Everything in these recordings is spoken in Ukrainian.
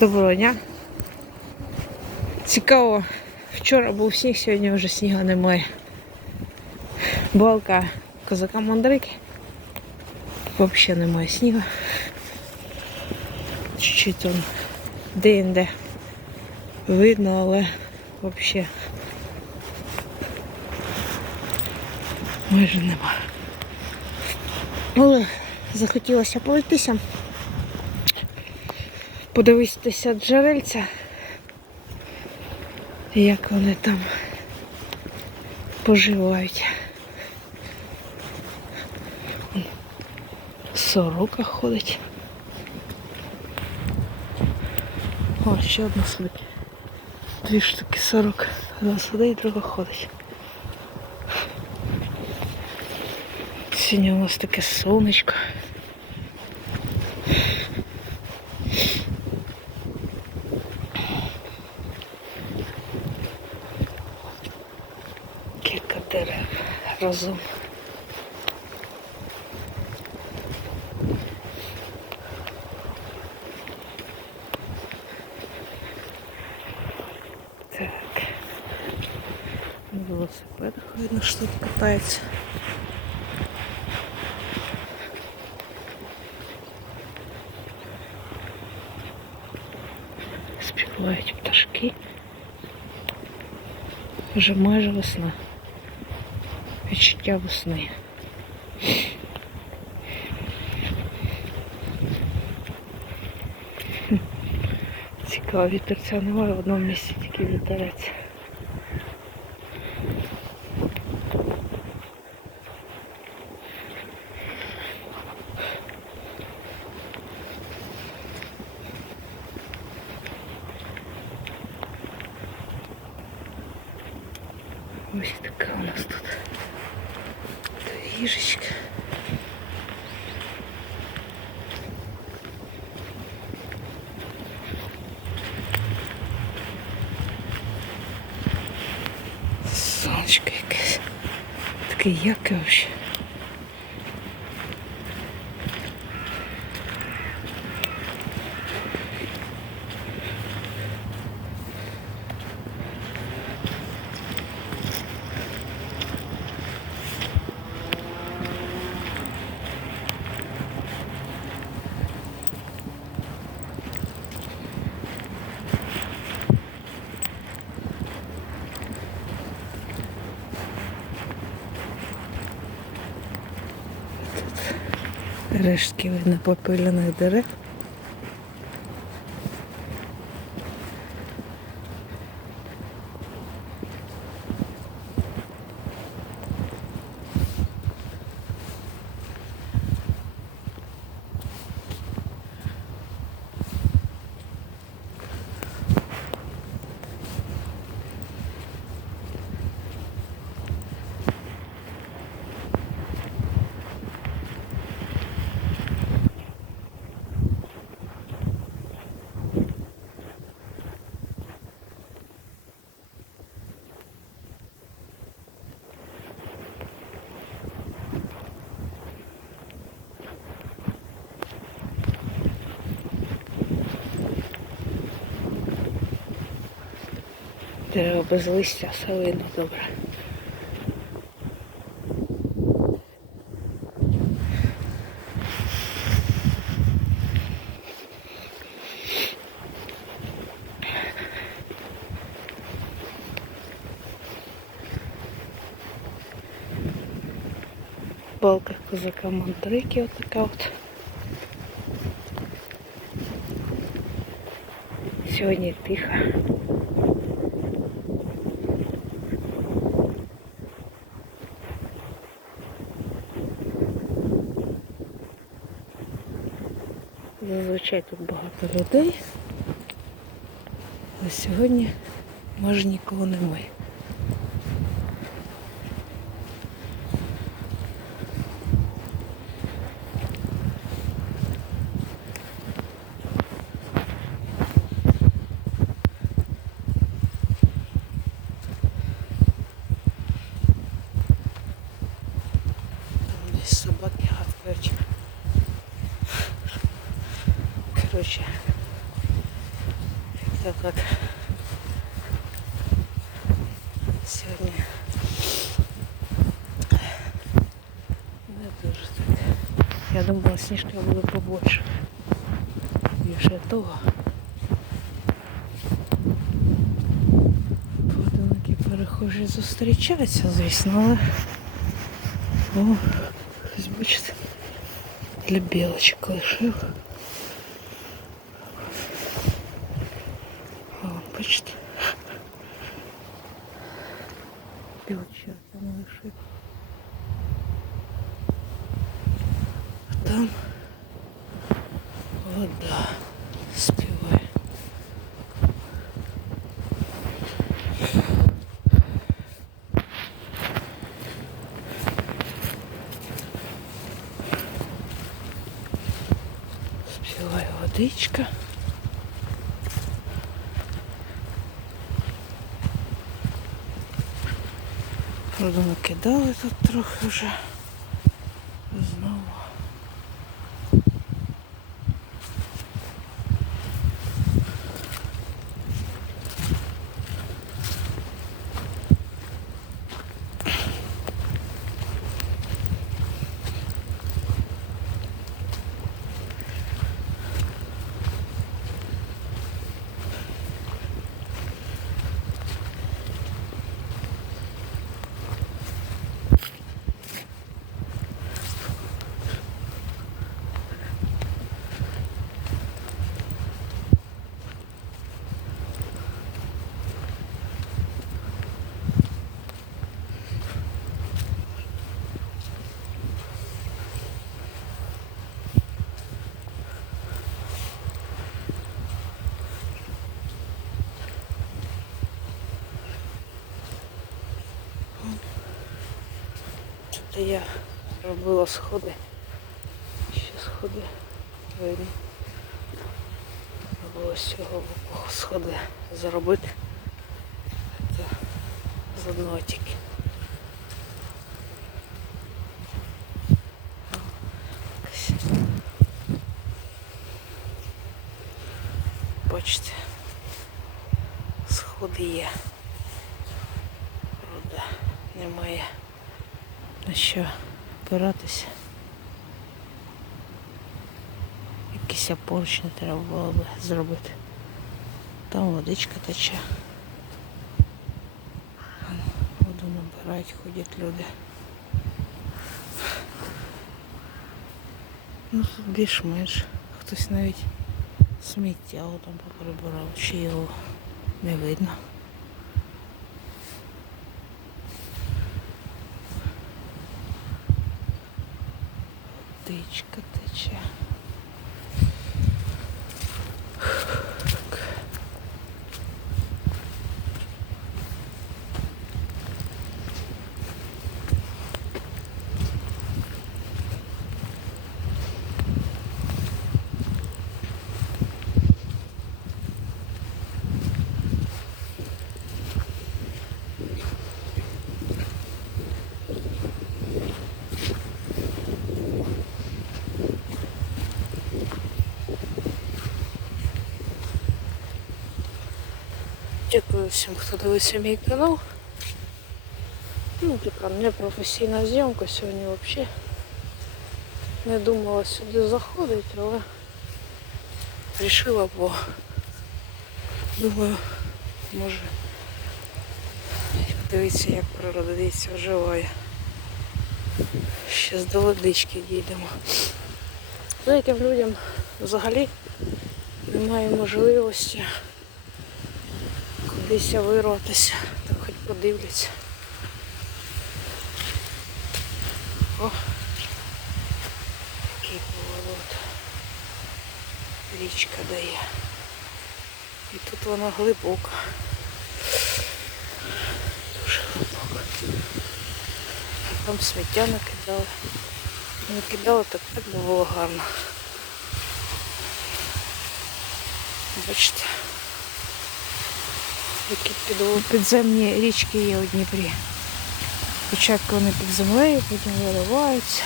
Доброго дня. Цікаво. Вчора був сніг, сьогодні вже снігу немає. Балка козака мандрики. Взагалі немає снігу. Чуть-чуть там де-інде видно, але взагалі майже нема. Але захотілося пройтися, подивитися джерельця, як вони там поживають. Сорока ходить. О, ще одна сидить. Дві штуки сорок. Одна сидить, друга ходить. Сьогодні у нас таке сонечко. Разом. Так. На велосипедах видно, что тут катается. Співають пташки. Вже майже весна. Відчуття весни. Цікаві вітерця немає, в одному місці тільки вітерець. Ось така у нас тут доріжечка. Сонечко якесь. Таке яке вообще. Рештки видно попилених дерев. Дерева без листя, все видно добре. Балка козака мандрики отака от. Сьогодні тихо. Зазвичай тут багато людей. Але сьогодні може нікого немає. того. Подонки перехожі зустрічаються, звісно, але о, ось бачите, для білочок лишив. О, бачите. Білочка там лишив. А Там Правда, накидали тут трохи вже. Це я робила сходи. Ще сходи видно. Було з цього сходи заробити. Це з одного тільки. Ось. Бачите, сходи є. Правда, немає на що опиратися. Якісь опоручні треба було би зробити. Там водичка тече. Воду набирають, ходять люди. Ну тут більш-менш. Хтось навіть сміття там поприбирав, чи його не видно. Водичка тече. Так. Дякую всім, хто дивився мій канал. Ну, така непрофесійна зйомка сьогодні взагалі. Не думала сюди заходити, але вирішила, бо думаю, може дивіться, як природа дивіться, оживає. Ще до водички дійдемо. Деяким людям взагалі немає можливості кудись вирватися, так хоч подивляться. О, який поворот. Річка дає. І тут вона глибока. Дуже глибока. Там сміття накидали. Накидали, так так було гарно. Бачите. Під- підземні річки є у Дніпрі. Спочатку вони під землею, потім вириваються.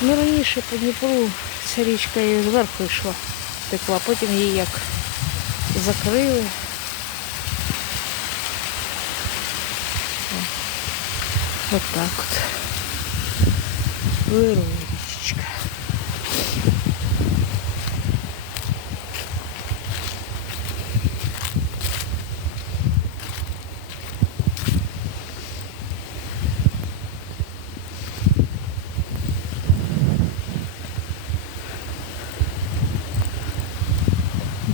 Ну раніше по Дніпру ця річка і зверху йшла, текла, потім її як закрили. От так от. Вирує річечка.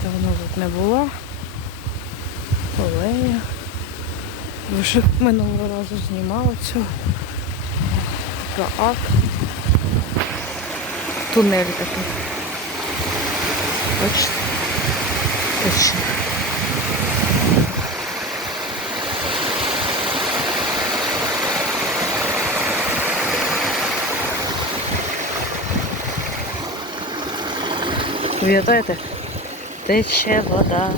Давно тут не було. Оленя. Вже минулого разу знімала цього. Проак. Тунель такий. Бачите? Точно. Пам'ятаєте? Тече вода,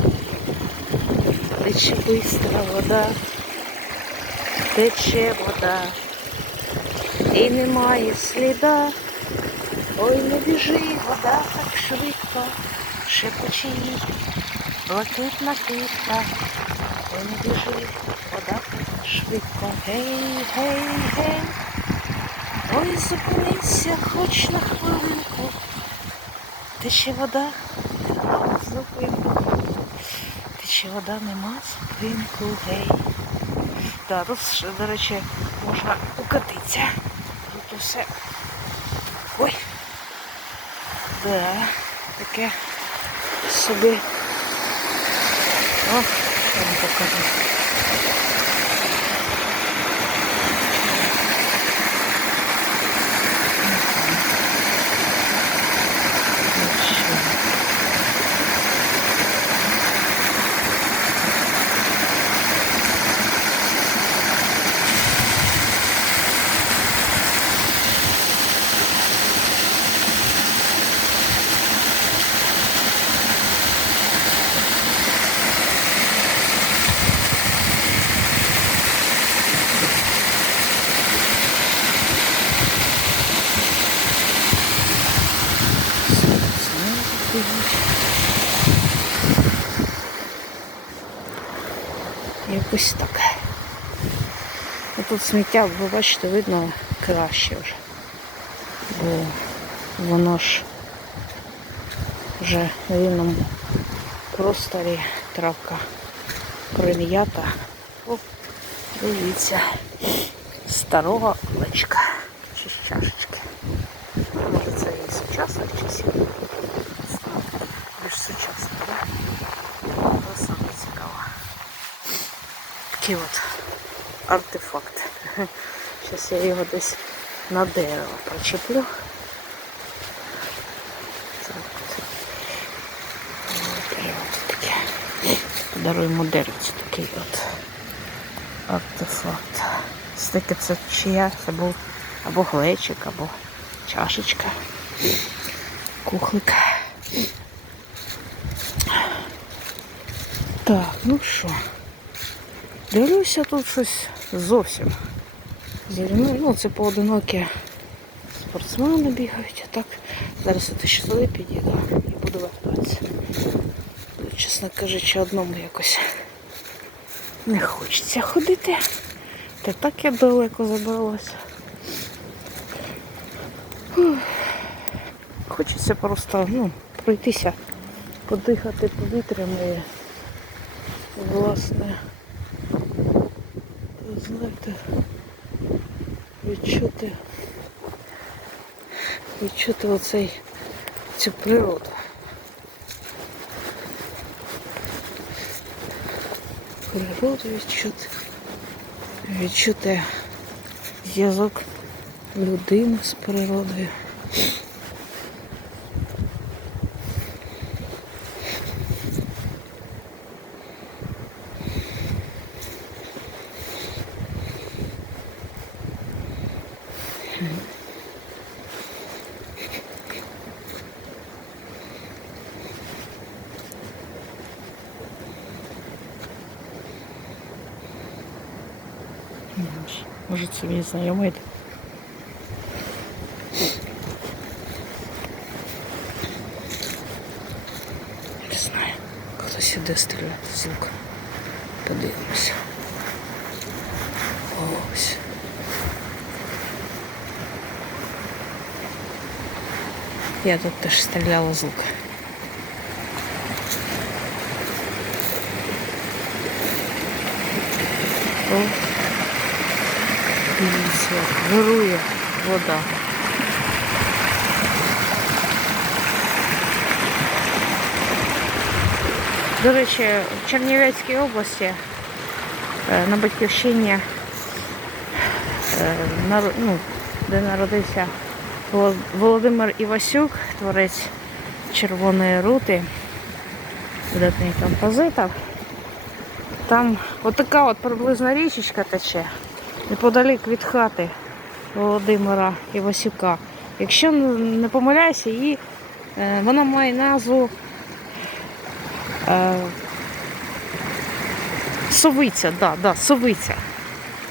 тече бистра вода, тече вода, і немає сліда. Ой, не біжи, вода так швидко, шепоче їй, блакитна квітка. Ой, не біжи, вода так швидко. Гей, гей, гей. Ой, зупинися хоч на хвилинку. Тече вода, нема зупинку. Тече вода, нема зупинку, гей. Так, тут, до речі, можна укатитися. Тут усе. Ой. Да, таке собі. О, вам покажу. Якось так. А тут сміття, ви бачите, видно краще вже. Бо воно ж вже на рівному просторі травка прим'ята. О, дивіться, старого личка. Чи з чашечки. Може це і сучасних часів. Більш сучасних, так? Це саме цікаво. Такий от артефакт. Зараз я його десь на дерево причеплю. Подаруємо деревцю такий от артефакт. Стики це чия, це був або глечик, або чашечка, кухлик. Так, ну що, дивлюся тут щось зовсім. Зелене, ну це поодинокі спортсмени бігають, а так зараз я ще сюди підійду і буду вертатися. Чесно кажучи, одному якось не хочеться ходити. Та так я далеко забралася. Хочеться просто ну, пройтися, подихати повітрям і власне, знаєте, відчути, відчути оцей цю природу. Природу відчути, відчути зв'язок людини з природою. знайомий. Не знаю. хтось іде стріляти з лука. Подивимося. Ось. Я тут теж стріляла з лука. О, Дивіться, вирує вода. До речі, в Чернівецькій області е, на батьківщині, е, ну, де народився Володимир Івасюк, творець Червоної рути, видатний композитор. Там отака от приблизна річечка тече неподалік від хати Володимира Івасюка. Якщо не помиляюся, її, е, вона має назву Е, Совиця, да, да, совиця.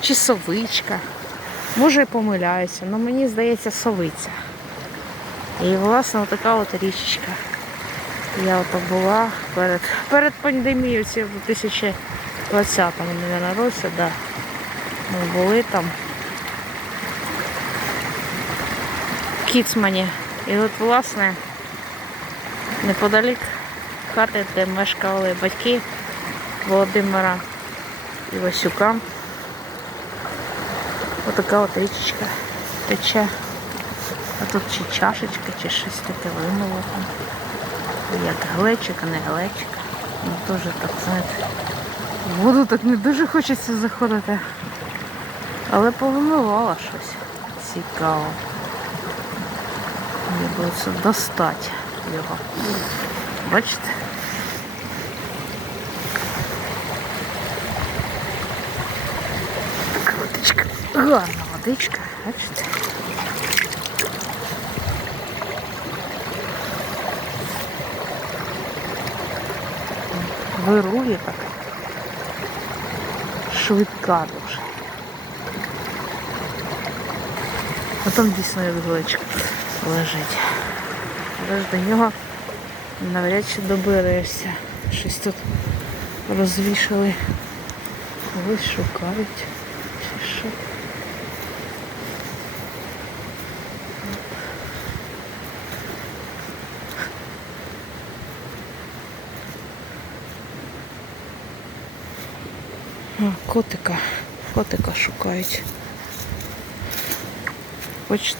Чи совичка. Може і помиляюся, але мені здається совиця. І власне така от річечка. Я ото була перед, перед пандемією, це в 2020-му, мабуть, році, да. Ми були там. Кіцмані. І от власне неподалік хати, де мешкали батьки Володимира Івасюка. Отака от річечка тече. А тут чи чашечка, чи щось таке вимило там. Як глечик, а не глечик. Ну теж так, знаєте. Воду так не дуже хочеться заходити. Але повимивала щось. Цікаво. Мені було це достати його. Бачите? Така водичка. Гарна водичка, бачите? Вирує так. Швидка дуже. А там дійсно як глечик лежить. Але ж до нього навряд чи доберешся. Щось тут розвішали. Ось шукають. Чи що? Котика. Котика шукають. Хочет.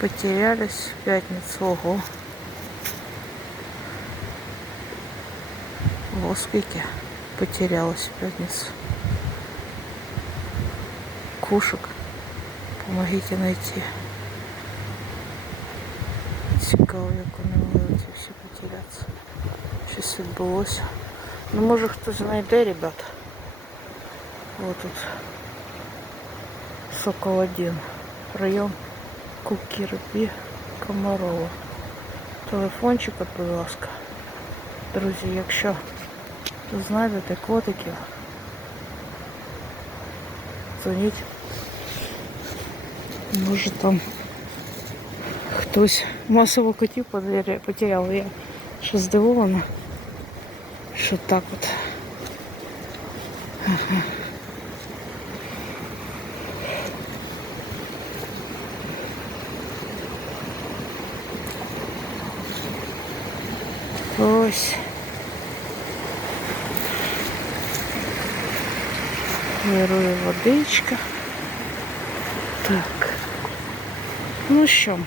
Потерялись в пятницу. Ого. Во скільки потерялась в пятницу. Кушок. Помогите найти. Цікаво, як вони могли ці всі потерятися. Щось відбулося. Ну може хтось знайде, ребят. Вот тут. Сокол 1. Район Кукірбі Комарова. Телефончик, будь ласка. Друзі, якщо знайдете котиків, дзвоніть. Може там хтось масово котів потеря- потеряв. Я ще здивована, що так от. Ось. Вирує водичка. Так. Ну що?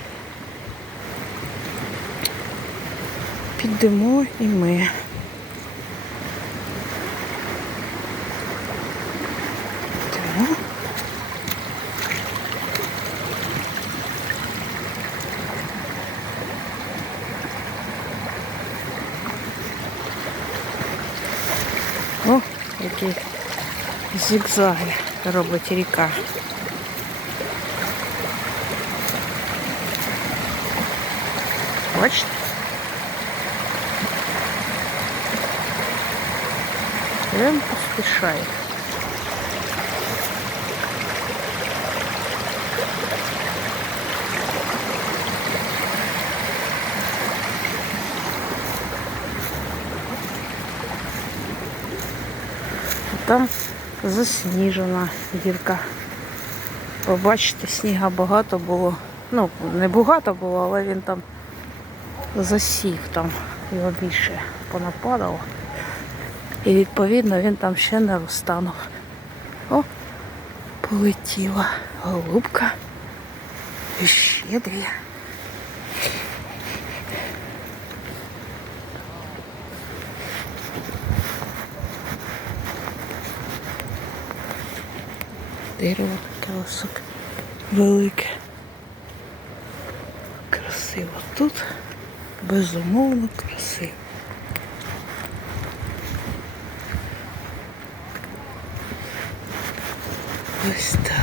Підемо і ми. зигзаги робить ріка. Бачите? Прям поспішає. Там засніжена дірка. Побачите, сніга багато було. Ну, не багато було, але він там засів, там його більше понападало. І відповідно він там ще не розтанув. О, полетіла голубка. І ще дві. Дерево колосок велике. Красиво тут. Безумовно красиво. Ось. Так.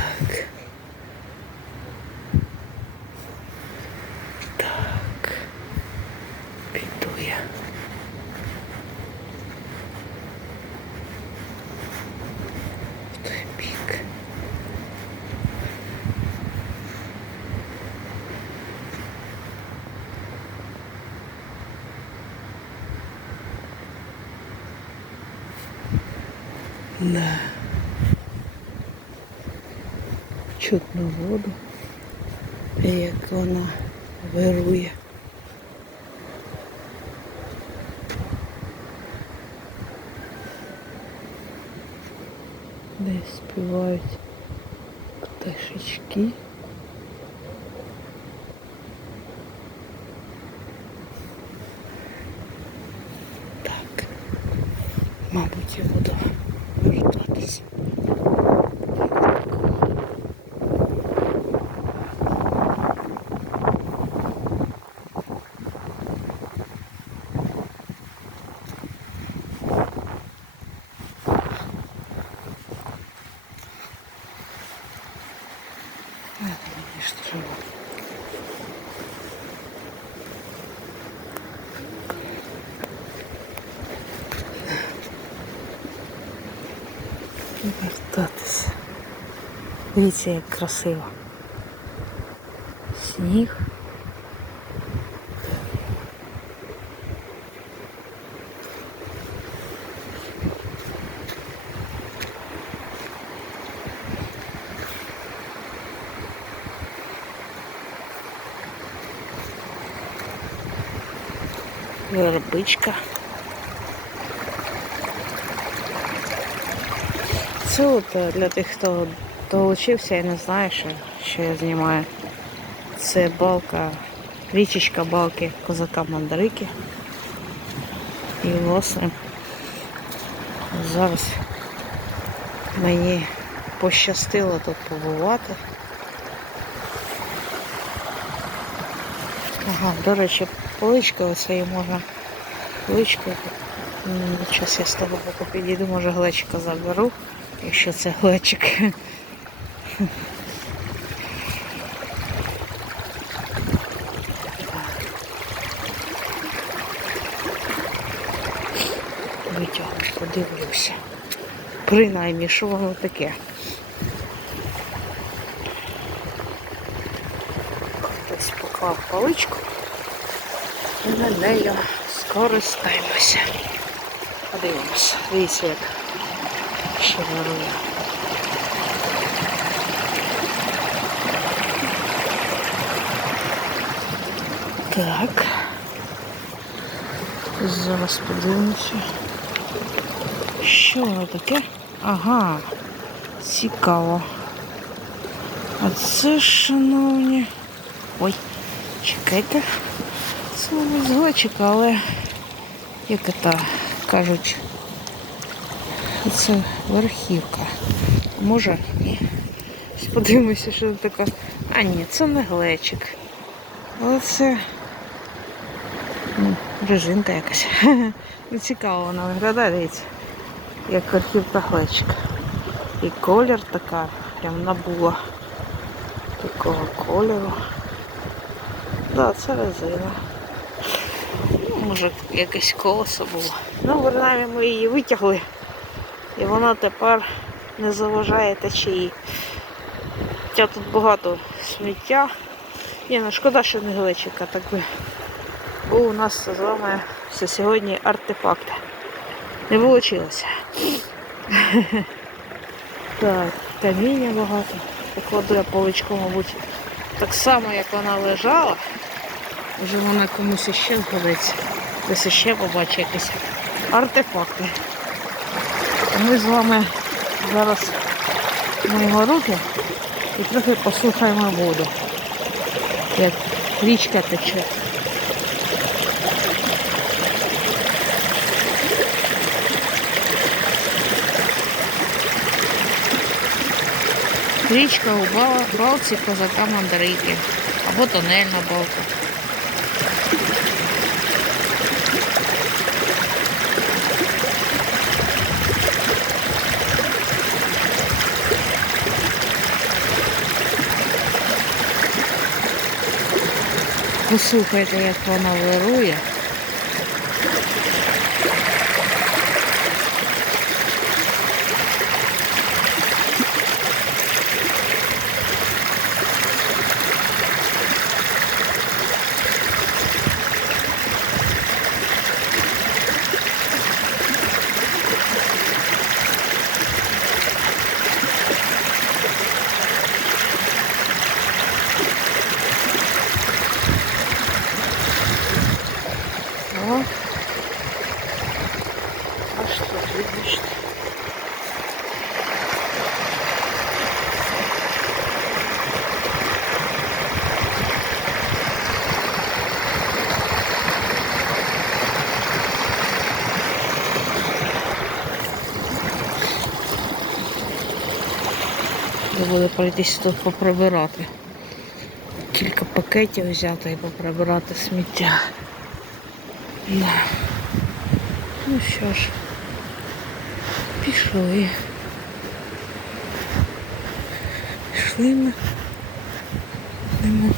Десь співають пташечки. Так, мабуть, я буду вертатися. Это мені ж треба. Вертатися. Дивіться, як красиво. Сніг. Вербичка. Це от для тих, хто долучився і не знає, що, що я знімаю. Це балка, річечка балки козака мандарики. І власне зараз мені пощастило тут побувати. Ага, до речі, поличка оцею можна поличкою. Зараз я з того боку підійду, може глечика заберу, якщо це глечик. Подивлюся. Принаймні, що воно таке. Хтось поклав паличку. І на нею скористаємося. Подивимося. Дивіться, як ще вирує. Так. Зараз подивимося. Що воно таке? Ага, цікаво. А це, шановні. Ой, чекайте. Це мабуть, з але як це кажуть, це верхівка. Може? Ні. Подивимося, що це таке. А ні, це не глечик. Але це ну, резинка якась. Ну, цікаво вона виглядає, дивіться. Як верхівка глечика. І колір така, прям набула такого кольору. Да, це резина. Ну, може якесь колесо було. Ну, принаймні ми її витягли. І вона тепер не заважає течії. Хоча тут багато сміття. Ні, ну шкода, що не глечика, так би. Був у нас з вами все сьогодні артефакт. Не вийшло. Так, каміння багато. Покладу я поличку, мабуть, так само, як вона лежала. Вже вона комусь іще згодиться. Хтось іще побачить якісь артефакти. Ми з вами зараз моємо руки і трохи послухаємо воду. Як річка тече. Річка у Бал- балці козака мандарики або тонельна балка. Послухайте, як вона вирує. Буде пройтися тут поприбирати. Кілька пакетів взяти і поприбирати сміття. Да. Ну що ж, пішли. Пішли ми. Йдемо.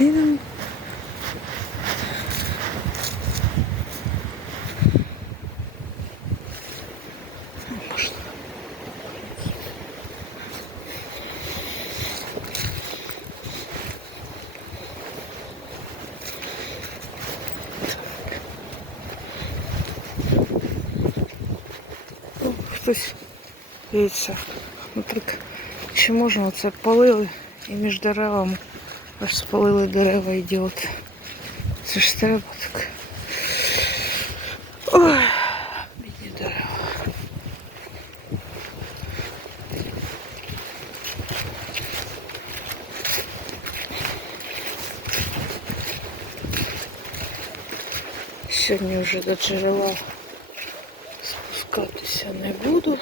Йдемо, можна оце полили і між деревами аж спалили дерева, ідіот. Це ж треба так. Ой, бідні дерева. Сьогодні вже до джерела спускатися не буду,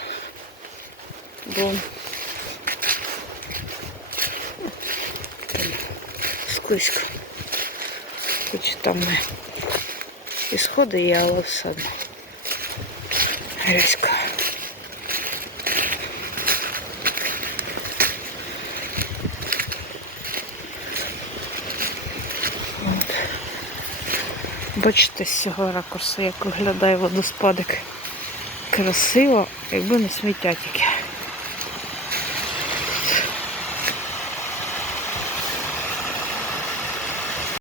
бо склизько. Хоч там і сходи але все одно грязько. Бачите, з цього ракурсу, як виглядає водоспадик. Красиво, якби не сміття.